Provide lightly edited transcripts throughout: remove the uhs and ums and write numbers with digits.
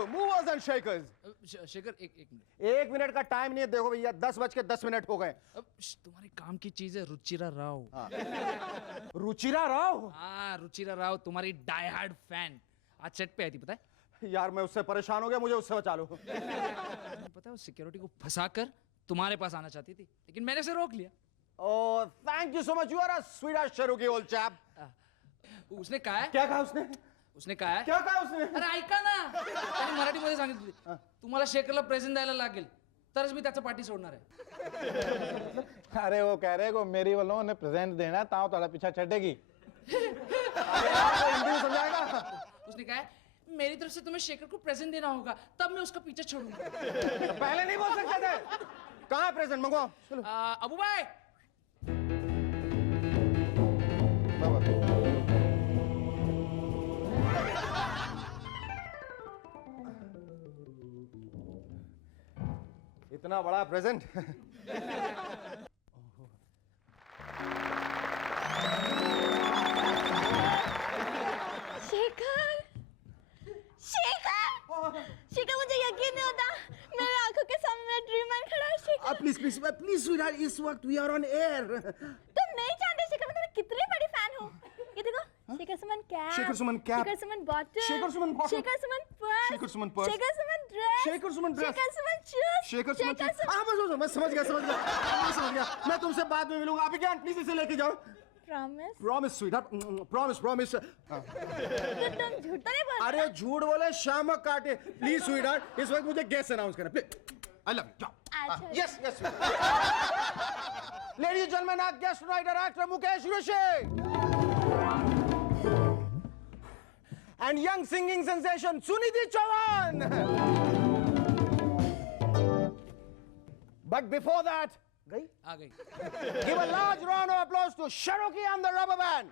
you, movers and shakers. Shekhar एक minute. 1 minute का time नहीं है, देखो भैया 10:10 हो गए। तुम्हारे काम की चीज है रुचिरा राव। रुचिरा राव? हाँ रुचिरा राव तुम्हारी डाई हार्ड फैन आज सेट पे आई थी पता है? यार मैं उससे परेशान हो गया, मुझे उससे बचा लो। पता है वो सिक्योरिटी को फंसाकर तुम्हारे पास आना चाहती थी लेकिन मैंने उसे रोक लिया। Oh, thank you so much. You are a sweet as Cherokee old chap. उसने कहा है क्या कहा उसने? उसने कहा है क्या कहा उसने? अरे ऐका ना त्याने मराठीमध्ये सांगितलं तुम्हाला शेखरला प्रेझेंट द्यायला लागेल तरच मी त्याचा पार्टी सोडणार आहे। अरे वो कह रहे को मेरी वालों ने प्रेजेंट देना ताऊ ताड़ा पीछा छड़ेगी। हिंदी में समझाएगा? उसने कहा है मेरी तरफ से तुम्हें शेखर को प्रेजेंट देना होगा तब मैं उसका पीछा छोड़ूंगा। पहले नहीं बोल सकते थे। कहाँ है प्रेजेंट? मंगवाओ। चलो। अबू भाई इतना बड़ा प्रेजेंट। शेखर शेखर शेखर मुझे यकीन नहीं होता मेरी आंखों के सामने ड्रीम मैन खड़ा है। शेखर प्लीज स्वीटहार्ट, इस वक्त वी आर ऑन एयर। तुम नहीं जानते शेखर मैं तुम्हारी कितनी बड़ी फैन हूँ। ये देखो Shekhar Suman cap, Shekhar Suman cap, Shekhar Suman bottle, Shekhar Suman bottle, Shekhar Suman purse, Shekhar Suman purse, Shekhar Suman dress, Shekhar Suman dress, Shekhar Suman shoes, Shekhar Suman. हाँ बस मैं समझ गया। मैं तुमसे बाद में मिलूंगा। आप क्या प्लीज इसे लेके जाओ। Promise promise sweetheart, promise. तुम झूठ तो नहीं बोल अरे झूठ बोले शामक काटे। प्लीज स्वीटहार्ट इस वक्त मुझे गेस्ट अनाउंस करना प्लीज। I love you. अच्छा yes ladies and gentleman, our guest writer actor Mukesh Rishi and young singing sensation Sunidhi Chauhan. But before that, आ गई। give a large round of applause to Cherokee and the Rubber Band.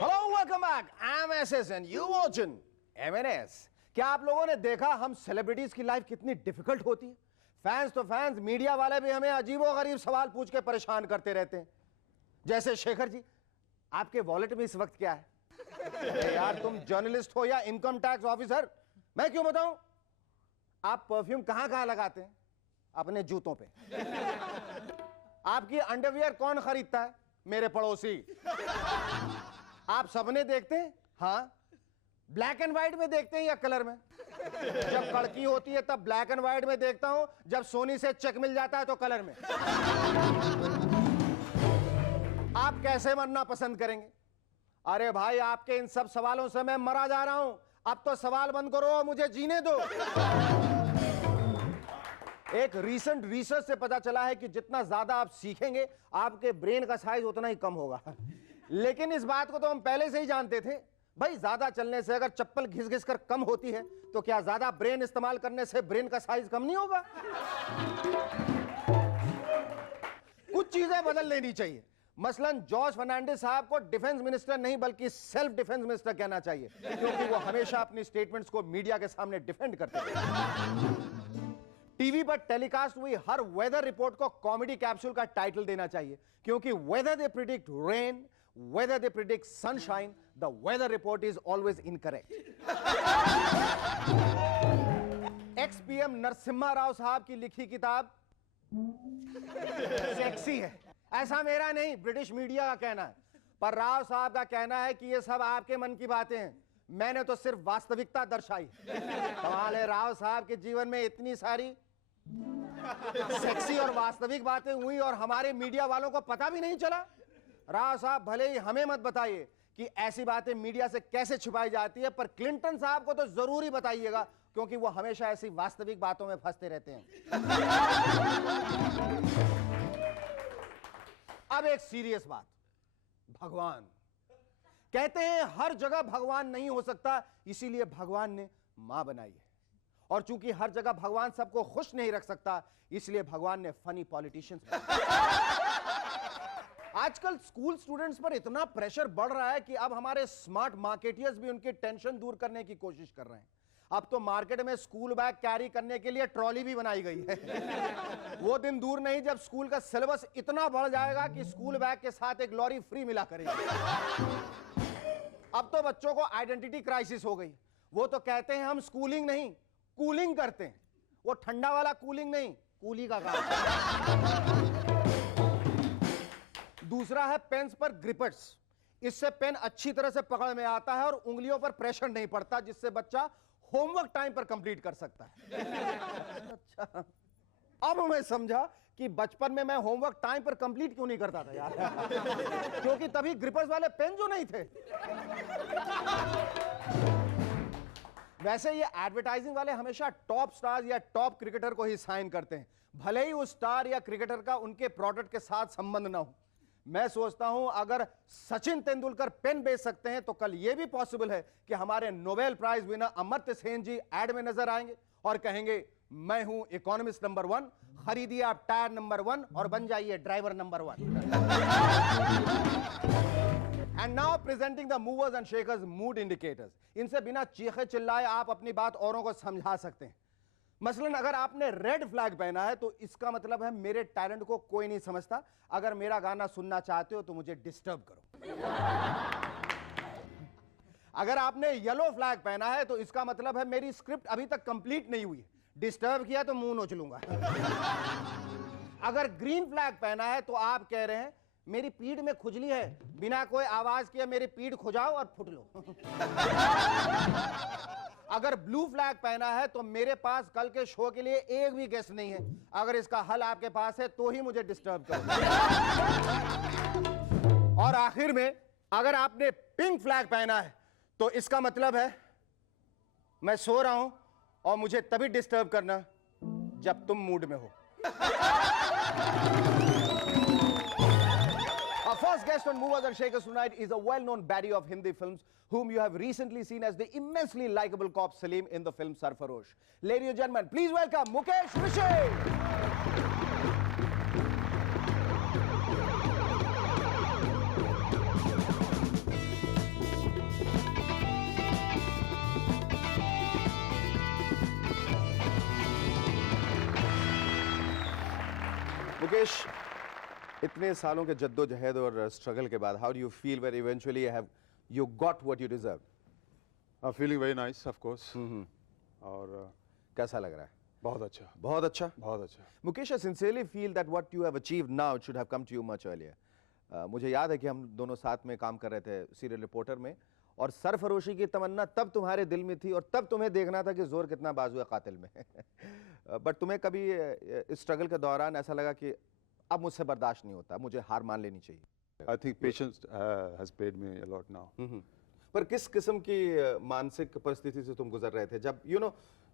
Hello, welcome back. I'm SS and you watching MNS. क्या आप लोगों ने देखा हम celebrities की life कितनी डिफिकल्ट होती है? फैंस तो फैंस, मीडिया वाले भी हमें अजीबोगरीब सवाल पूछ के परेशान करते रहते हैं। जैसे शेखर जी, आपके वॉलेट में इस वक्त क्या है? यार तुम जर्नलिस्ट हो या इनकम टैक्स ऑफिसर, मैं क्यों बताऊं? आप परफ्यूम कहां कहां लगाते हैं? अपने जूतों पे। आपकी अंडरवियर कौन खरीदता है? मेरे पड़ोसी। आप सपने देखते हैं? हाँ। ब्लैक एंड व्हाइट में देखते हैं या कलर में? जब कड़की होती है तब ब्लैक एंड व्हाइट में देखता हूं, जब सोनी से चेक मिल जाता है तो कलर में। आप कैसे मरना पसंद करेंगे? अरे भाई आपके इन सब सवालों से मैं मरा जा रहा हूं। अब तो सवाल बंद करो और मुझे जीने दो। एक रीसेंट रिसर्च से पता चला है कि जितना ज्यादा आप सीखेंगे आपके ब्रेन का साइज उतना ही कम होगा। लेकिन इस बात को तो हम पहले से ही जानते थे भाई। ज्यादा चलने से अगर चप्पल घिस घिस कर कम होती है तो क्या ज्यादा ब्रेन इस्तेमाल करने से ब्रेन का साइज कम नहीं होगा? कुछ चीजें बदल लेनी चाहिए। मसलन जॉर्ज फर्नांडिस साहब को डिफेंस मिनिस्टर नहीं बल्कि सेल्फ डिफेंस मिनिस्टर कहना चाहिए, क्योंकि वो हमेशा अपनी स्टेटमेंट्स को मीडिया के सामने डिफेंड करते थे। टीवी पर टेलीकास्ट हुई हर वेदर रिपोर्ट को कॉमेडी कैप्सूल का टाइटल देना चाहिए, क्योंकि whether they predict rain, whether they predict sunshine, the weather report is always incorrect. ex-PM Narasimha Rao साहब की लिखी किताब सेक्सी है, ऐसा मेरा नहीं ब्रिटिश मीडिया का कहना है। पर राव साहब का कहना है कि ये सब आपके मन की बातें हैं, मैंने तो सिर्फ वास्तविकता दर्शाई। कमाल है, राव साहब के जीवन में इतनी सारी सेक्सी और वास्तविक बातें हुई और हमारे मीडिया वालों को पता भी नहीं चला। राव साहब भले ही हमें मत बताइए कि ऐसी बातें मीडिया से कैसे छुपाई जाती है, पर क्लिंटन साहब को तो जरूर ही बताइएगा, क्योंकि वो हमेशा ऐसी वास्तविक बातों में फंसते रहते हैं। अब एक सीरियस बात, भगवान। कहते हैं हर जगह भगवान नहीं हो सकता, इसीलिए भगवान ने मां बनाई है। और चूंकि हर जगह भगवान सबको खुश नहीं रख सकता, इसलिए भगवान ने फनी पॉलिटिशियंस बनाए। आजकल स्कूल स्टूडेंट्स पर इतना प्रेशर बढ़ रहा है कि अब हमारे स्मार्ट मार्केटियर्स भी उनकी टेंशन दूर करने की कोशिश कर रहे हैं। अब तो मार्केट में स्कूल बैग कैरी करने के लिए ट्रॉली भी बनाई गई है। वो दिन दूर नहीं जब स्कूल का सिलेबस इतना बढ़ जाएगा कि स्कूल बैग के साथ एक लॉरी फ्री मिला करेगी। अब तो बच्चों को आइडेंटिटी क्राइसिस हो गई। वो तो कहते हैं हम स्कूलिंग नहीं कूलिंग करते हैं। वो ठंडा वाला कूलिंग नहीं, कूली का काम। दूसरा है पेन्स पर ग्रिपर्स। इससे पेन अच्छी तरह से पकड़ में आता है और उंगलियों पर प्रेशर नहीं पड़ता, जिससे बच्चा होमवर्क टाइम पर कंप्लीट कर सकता है। अच्छा, अब मैं समझा कि बचपन में मैं होमवर्क टाइम पर कंप्लीट क्यों नहीं करता था यार। क्योंकि तभी ग्रिपर्स वाले पेन जो नहीं थे। वैसे ये एडवर्टाइजिंग वाले हमेशा टॉप स्टार्स या टॉप क्रिकेटर को ही साइन करते हैं, भले ही उस स्टार या क्रिकेटर का उनके प्रोडक्ट के साथ संबंध ना हो। मैं सोचता हूं अगर सचिन तेंदुलकर पेन बेच सकते हैं तो कल यह भी पॉसिबल है कि हमारे Nobel prize winner Amartya Sen ji ad में नजर आएंगे और कहेंगे मैं हूं इकोनॉमिस्ट नंबर 1, खरीदिए आप टायर नंबर 1 और बन जाइए driver number 1। And now presenting the movers and shakers mood indicators. इनसे बिना चीखे चिल्लाए आप अपनी बात औरों को समझा सकते हैं। मसलन अगर आपने रेड फ्लैग पहना है तो इसका मतलब है मेरे टैलेंट को कोई नहीं समझता। अगर मेरा गाना सुनना चाहते हो तो मुझे डिस्टर्ब करो। अगर आपने येलो फ्लैग पहना है तो इसका मतलब है मेरी स्क्रिप्ट अभी तक कंप्लीट नहीं हुई है, डिस्टर्ब किया तो मुंह नोच लूंगा। अगर ग्रीन फ्लैग पहना है तो आप कह रहे हैं मेरी पीठ में खुजली है, बिना कोई आवाज किए मेरी पीठ खुजाओ और फुट लो। अगर ब्लू फ्लैग पहना है तो मेरे पास कल के शो के लिए एक भी गेस्ट नहीं है, अगर इसका हल आपके पास है तो ही मुझे डिस्टर्ब करो। और आखिर में अगर आपने पिंक फ्लैग पहना है तो इसका मतलब है मैं सो रहा हूं और मुझे तभी डिस्टर्ब करना जब तुम मूड में हो। Our first guest on Movers and Shakers tonight is a well-known baddie of Hindi films whom you have recently seen as the immensely likable cop Salim in the film Sarfarosh. Ladies and gentlemen, please welcome Mukesh Rishi. Mukesh, इतने सालों के जद्दोजहद और struggle के बाद, how do you feel when eventually you got what you deserved? Feeling very nice of course. और कैसा लग रहा है? बहुत अच्छा, बहुत अच्छा। बहुत अच्छा। Mukesh, I sincerely feel that what you have achieved now should have come to you much earlier. मुझे याद है कि हम दोनों साथ में काम कर रहे थे सीरियल रिपोर्टर में, और सरफरोशी की तमन्ना तब तुम्हारे दिल में थी और तब तुम्हें देखना था कि जोर कितना बाजू है कातिल में। बट तुम्हें कभी इस स्ट्रगल के दौरान ऐसा लगा कि अब मुझसे बर्दाश्त नहीं होता, मुझे हार मान लेनी चाहिए? I think patience has paid me a lot now. पर किस किस्म की मानसिक परिस्थिति से तुम गुजर रहे थे जब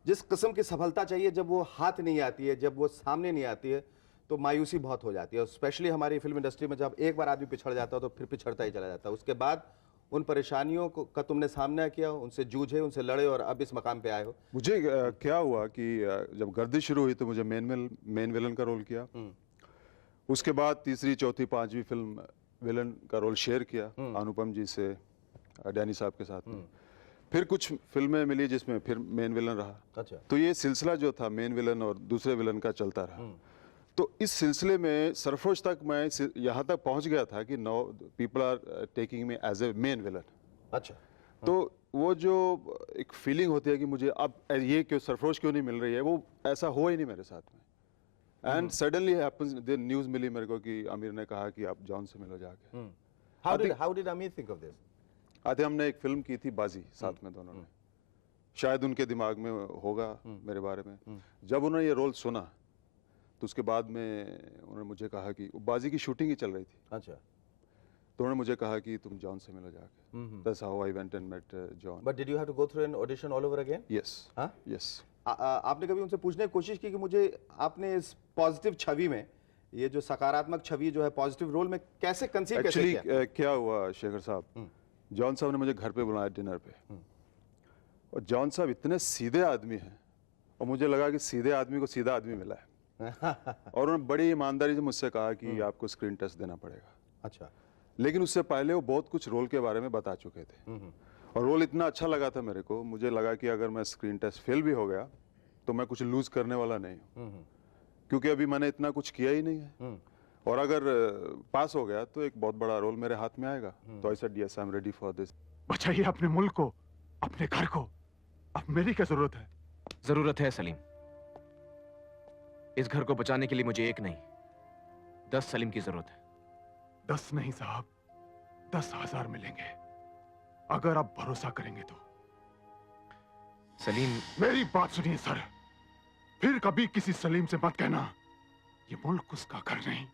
जिस किस्म की सफलता चाहिए जब वो हाथ नहीं आती है, जब वो सामने नहीं आती है तो मायूसी बहुत हो जाती है। स्पेशली हमारी फिल्म इंडस्ट्री में जब एक बार आदमी पिछड़ जाता है तो फिर पिछड़ता ही चला जाता है। उसके बाद उन परेशानियों का तुमने सामना किया, उनसे जूझे, उनसे लड़े और अब इस मकाम पे आए हो। मुझे क्या हुआ कि जब गर्दिश शुरू हुई तो मुझे मेन विलन का रोल किया। उसके बाद तीसरी, चौथी, पांचवी फिल्म विलन का रोल शेयर किया अनुपम जी से, डैनी साहब के साथ में। फिर कुछ फिल्में मिली जिसमें फिर मेन विलन रहा। अच्छा। तो ये सिलसिला जो था मेन विलन और दूसरे विलन का चलता रहा। तो इस सिलसिले में सरफरोश तक मैं यहाँ तक पहुँच गया था कि now people are taking me as a main villain. अच्छा। तो वो जो एक फीलिंग होती है कि मुझे अब ये क्यों सरफरोश क्यों नहीं मिल रही है, वो ऐसा हुआ ही नहीं मेरे साथ में। एंड सडनली न्यूज़ मिली मेरे को कि आमिर ने कहा कि आप जॉन से मिलो जाके। How did Amir think of this? आते हमने एक फिल्म की थी बाजी साथ में दोनों ने, शायद उनके दिमाग में होगा मेरे बारे में। जब उन्होंने ये रोल सुना तो उसके बाद में उन्होंने मुझे कहा कि बाजी की शूटिंग ही चल रही थी। अच्छा। तो उन्होंने मुझे कहा कि तुम जॉन से मिलो जाके। That's how I went and met John. But did you have to go through an audition all over again? Yes. हाँ? Yes. आपने कभी उनसे पूछने की कोशिश की कि मुझे आपने इस पॉजिटिव छवि में, ये जो सकारात्मक छवि जो है पॉजिटिव रोल में कैसे कंसीव कैसे एक्चुअली किया? क्या हुआ शेखर साहब, जॉन साहब ने मुझे घर पे बुलाया डिनर पे, और जॉन साहब इतने सीधे आदमी हैं और मुझे लगा कि सीधे आदमी को सीधा आदमी मिला है। और उन्होंने बड़ी ईमानदारी से मुझसे कहा कि आपको स्क्रीन टेस्ट देना पड़ेगा। अच्छा। लेकिन उससे पहले वो बहुत कुछ रोल के बारे में बता चुके थे। और रोल इतना अच्छा लगा था मेरे को, मुझे लगा कि अगर मैं स्क्रीन टेस्ट फेल भी हो गया तो मैं कुछ लूज करने वाला नहीं हूँ, क्योंकि अभी मैंने इतना कुछ किया ही नहीं है। और अगर पास हो गया तो एक बहुत बड़ा रोल मेरे हाथ में आएगा। तो I said yes, I am ready for this. बचाइए अपने मुल्क को, अपने घर को। अब मेरी क्या जरूरत है? जरूरत है सलीम। इस घर को बचाने के लिए मुझे एक नहीं 10 सलीम की जरूरत है। 10 नहीं साहब, 10,000 मिलेंगे अगर आप भरोसा करेंगे तो। सलीम, मेरी बात सुनिए सर, फिर कभी किसी सलीम से मत कहना ये मुल्क उसका घर नहीं।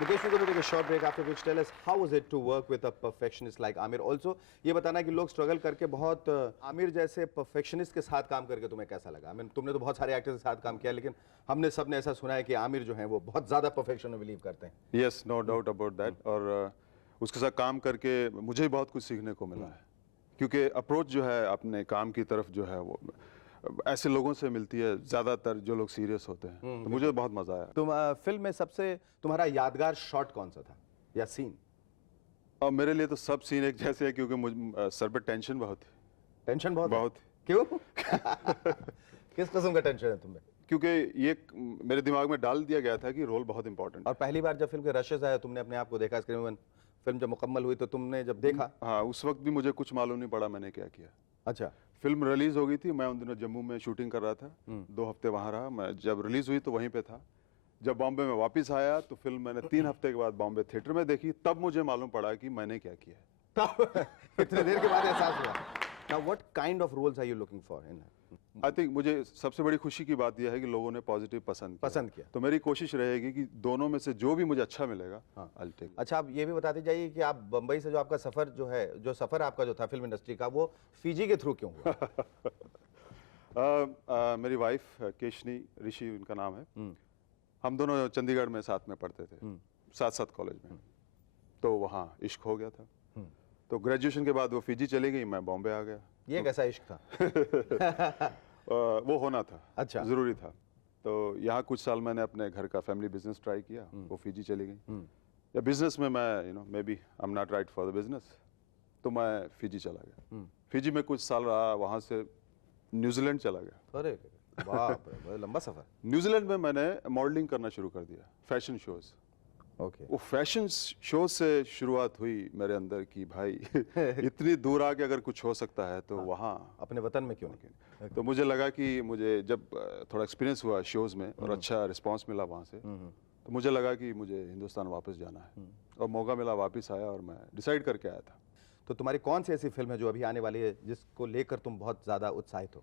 Mukesh, we're going to take a short break, after which tell us how was it to work with a perfectionist like Amir. Also, ये बताना कि लोग स्ट्रगल करके बहुत आमिर जैसे परफेक्शनिस्ट के साथ काम करके तुम्हें कैसा लगा? I mean, तुमने तो बहुत सारे एक्टर्स के साथ काम किया, लेकिन हमने सबने ऐसा सुना है कि आमिर जो हैं वो बहुत ज़्यादा परफेक्शन में बिलीव करते हैं। Yes, no doubt about that. और उसके साथ काम करके मुझे भी बहुत कुछ सीखने को मिला है, क्योंकि अप्रोच जो है अपने काम की तरफ जो है वो ऐसे लोगों से मिलती है ज़्यादातर जो लोग सीरियस होते हैं। तो मुझे बहुत मज़ा आया। तुम फिल्म में सबसे तुम्हारा यादगार शॉट कौन सा था या सीन? और मेरे लिए तो सब सीन एक जैसे है, क्योंकि मुझे सर पे टेंशन बहुत है। टेंशन बहुत बहुत। क्यों? किस किस्म का टेंशन है तुम्हें? क्योंकि ये मेरे दिमाग में डाल दिया गया था कि रोल बहुत इंपॉर्टेंट और पहली बार जब फिल्म के रशेस आए, तुमने अपने आप को देखा स्क्रीन में, फिल्म जब मुकम्मल हुई तो तुमने जब देखा? हाँ, उस वक्त भी मुझे कुछ मालूम नहीं पड़ा मैंने क्या किया। अच्छा। फिल्म रिलीज हो गई थी, मैं उन दिनों जम्मू में शूटिंग कर रहा था, 2 हफ्ते वहाँ रहा। मैं जब रिलीज हुई तो वहीं पे था। जब बॉम्बे में वापस आया तो फिल्म मैंने 3 हफ्ते के बाद बॉम्बे थिएटर में देखी, तब मुझे मालूम पड़ा कि मैंने क्या किया। तब इतने देर के बाद एहसास हुआ। Now what kind of roles are you looking for in? I think मुझे सबसे बड़ी खुशी की बात यह है कि लोगों ने पॉजिटिव पसंद किया। तो मेरी कोशिश रहेगी कि दोनों में से जो भी मुझे अच्छा मिलेगा, I'll take it। अच्छा, आप ये भी बताते जाइए कि आप बम्बई से जो आपका सफर जो है, जो सफर आपका जो था फिल्म इंडस्ट्री का, वो फीजी के थ्रू क्यों हुआ? मेरी वाइफ केशनी ऋषि उनका नाम है, हम दोनों चंडीगढ़ में साथ में पढ़ते थे, साथ कॉलेज में। तो वहाँ इश्क हो गया था। तो ग्रेजुएशन के बाद वो फीजी चली गई, मैं बॉम्बे आ गया। ये कैसा इश्क था? वो होना था, अच्छा, जरूरी था। तो यहाँ कुछ साल मैंने अपने घर का फैमिली बिजनेस ट्राई किया, वो फीजी चली गई। या बिजनेस में मैं maybe I am not right for the business, तो मैं फीजी चला गया। फीजी में कुछ साल रहा, वहाँ से न्यूजीलैंड चला गया। अरे बाप रे, बड़ा लंबा सफर। न्यूजीलैंड में मैंने मॉडलिंग करना शुरू कर दिया, फैशन शोज। ओके। वो फैशन शो से शुरुआत हुई मेरे अंदर की भाई इतनी दूर आके अगर कुछ हो सकता है तो वहाँ अपने वतन में क्यों नहीं? तो मुझे लगा कि मुझे जब थोड़ा एक्सपीरियंस हुआ शोज में और अच्छा रिस्पांस मिला वहाँ से, तो मुझे लगा कि मुझे हिंदुस्तान वापस जाना है। और मौका मिला, वापस आया और मैं डिसाइड करके आया था। तो तुम्हारी कौन सी ऐसी फिल्म है जो अभी आने वाली है जिसको लेकर तुम बहुत ज़्यादा उत्साहित हो?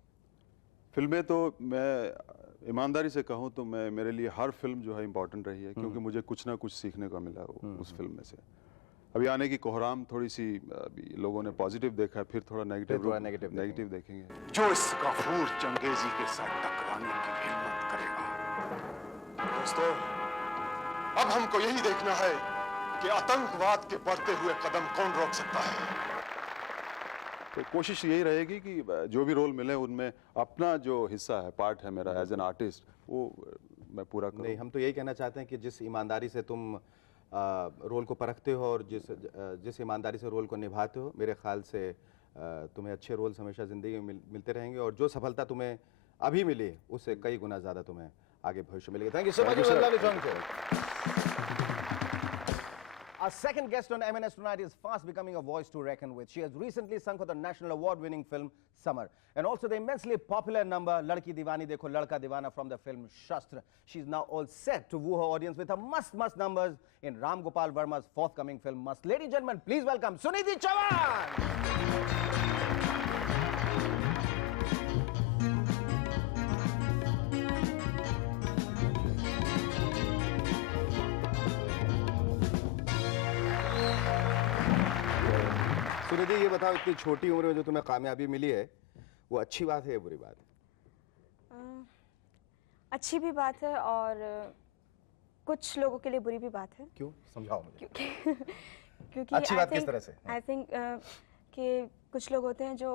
फिल्में तो मैं ईमानदारी से कहूँ तो मेरे लिए हर फिल्म जो है इम्पोर्टेंट रही है, क्योंकि मुझे कुछ ना कुछ सीखने को मिला उस फिल्म में से। अभी आने की कोहराम थोड़ी सी अभी लोगों ने पॉजिटिव देखा है, फिर थोड़ा नेगेटिव देखेंगे। जो इस गफूर चंगेजी के साथ टकराने की हिम्मत करेगा। दोस्तों, अब हमको यही देखना है कि आतंकवाद के बढ़ते हुए कदम कौन रोक सकता है। तो कोशिश यही रहेगी कि जो भी रोल मिले उनमें अपना जो हिस्सा है, पार्ट है मेरा एज एन आर्टिस्ट, वो मैं पूरा करूं। नहीं, हम तो यही कहना चाहते हैं कि जिस ईमानदारी से तुम रोल को परखते हो और जिस ईमानदारी से रोल को निभाते हो, मेरे ख्याल से तुम्हें अच्छे रोल्स हमेशा ज़िंदगी में मिलते रहेंगे। और जो सफलता तुम्हें अभी मिली उससे कई गुना ज़्यादा तुम्हें आगे भविष्य मिलेगी। Thank you so much. Our second guest on MNS tonight is fast becoming a voice to reckon with. She has recently sung for the national award-winning film Samar, and also the immensely popular number Ladki Diwani Dekho Ladka Diwana from the film Shastra. She's now all set to woo her audience with her must numbers in Ram Gopal Verma's forthcoming film Must. Ladies and gentlemen, please welcome Sunidhi Chauhan. Sunidhi, ये बताओ, इतनी छोटी उम्र में जो तुम्हें कामयाबी मिली है, वो अच्छी बात है या बुरी बात है? अच्छी भी बात है और कुछ लोगों के लिए बुरी भी बात है। क्यों, समझाओ मुझे। क्योंकि अच्छी बात किस तरह से? आई थिंक कि कुछ लोग होते हैं जो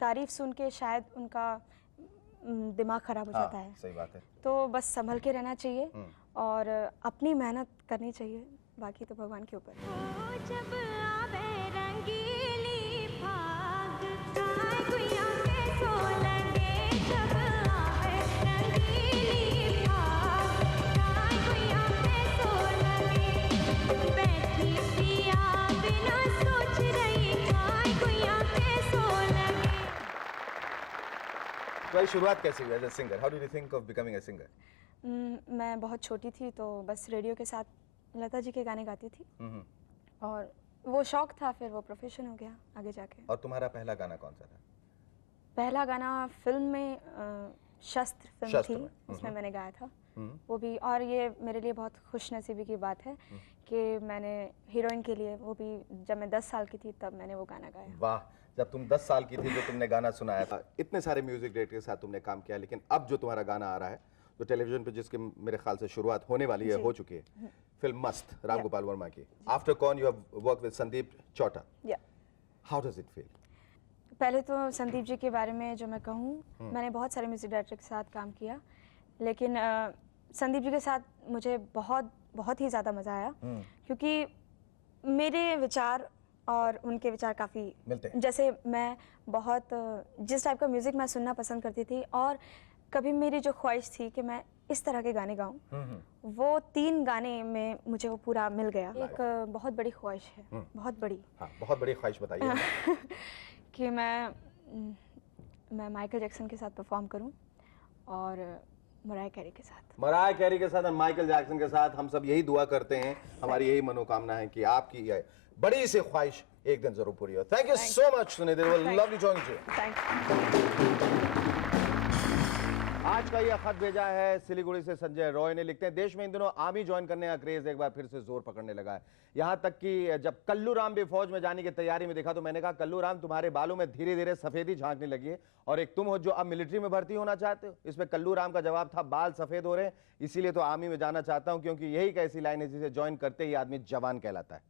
तारीफ सुन के शायद उनका दिमाग खराब हो जाता है। सही बात है। तो बस संभल के रहना चाहिए और अपनी मेहनत करनी चाहिए, बाकी तो भगवान के ऊपर है। तुम्हारी शुरुआत कैसे हुई as a singer? How did you think of becoming a singer? मैं बहुत छोटी थी तो बस रेडियो के साथ लता जी के गाने गाती थी और वो शौक था, फिर वो प्रोफेशन हो गया आगे जाके। और तुम्हारा पहला गाना कौन सा था? पहला गाना फिल्म में शस्त्र फिल्म शस्त्र थी, में, उसमें मैंने गाया था वो भी। और ये मेरे लिए बहुत खुशनसीबी की बात है कि मैंने हीरोइन के लिए, वो भी जब मैं 10 साल की थी तब मैंने वो गाना गाया। वाह, जब तुम 10 साल की थी जो तुमने गाना सुनाया था। इतने सारे म्यूजिक डायरेक्टर के साथ तुमने काम किया, लेकिन अब जो तुम्हारा गाना आ रहा है जो टेलीविजन पे, जिसके मेरे ख्याल से शुरुआत होने वाली है, हो चुकी है, फिल्म मस्त, राम गोपाल वर्मा की। आफ्टर कौन you have work with Sandeep Chowta. How does it feel? पहले तो संदीप जी के बारे में जो मैं कहूँ, मैंने बहुत सारे म्यूजिक डायरेक्टर के साथ काम किया, लेकिन संदीप जी के साथ मुझे बहुत ही ज़्यादा मज़ा आया, क्योंकि मेरे विचार और उनके विचार काफ़ी मिलते हैं। जैसे मैं बहुत जिस टाइप का म्यूज़िक मैं सुनना पसंद करती थी, और कभी मेरी जो ख्वाहिश थी कि मैं इस तरह के गाने गाऊं, वो 3 गाने में मुझे वो पूरा मिल गया। एक बहुत बड़ी ख्वाहिश है, बहुत बड़ी। हाँ, बहुत बड़ी ख्वाहिश बताइए। कि मैं माइकल जैक्सन के साथ परफॉर्म करूं और मराय कैरी के साथ। मराय कैरी के साथ और माइकल जैक्सन के साथ हम सब यही दुआ करते हैं, हमारी यही मनोकामना है कि आपकी ये बड़ी सी ख्वाहिश एक दिन जरूर पूरी हो। Thank you so much Sunidhi, lovely joining you. Thank you. आज का यह खत भेजा है सिलीगुड़ी से संजय रॉय ने। लिखते हैं, देश में इन दिनों आर्मी ज्वाइन करने का क्रेज एक बार फिर से जोर पकड़ने लगा है। यहां तक कि जब कल्लू राम भी फौज में जाने की तैयारी में दिखा तो मैंने कहा, कल्लू राम तुम्हारे बालों में धीरे धीरे सफेदी झांकने लगी है, और एक तुम हो जो अब मिलिट्री में भर्ती होना चाहते हो। इसमें कल्लू राम का जवाब था, बाल सफेद हो रहे हैं इसीलिए तो आर्मी में जाना चाहता हूं, क्योंकि यही एक ऐसी लाइन है जिसे ज्वाइन करते ही आदमी जवान कहलाता है।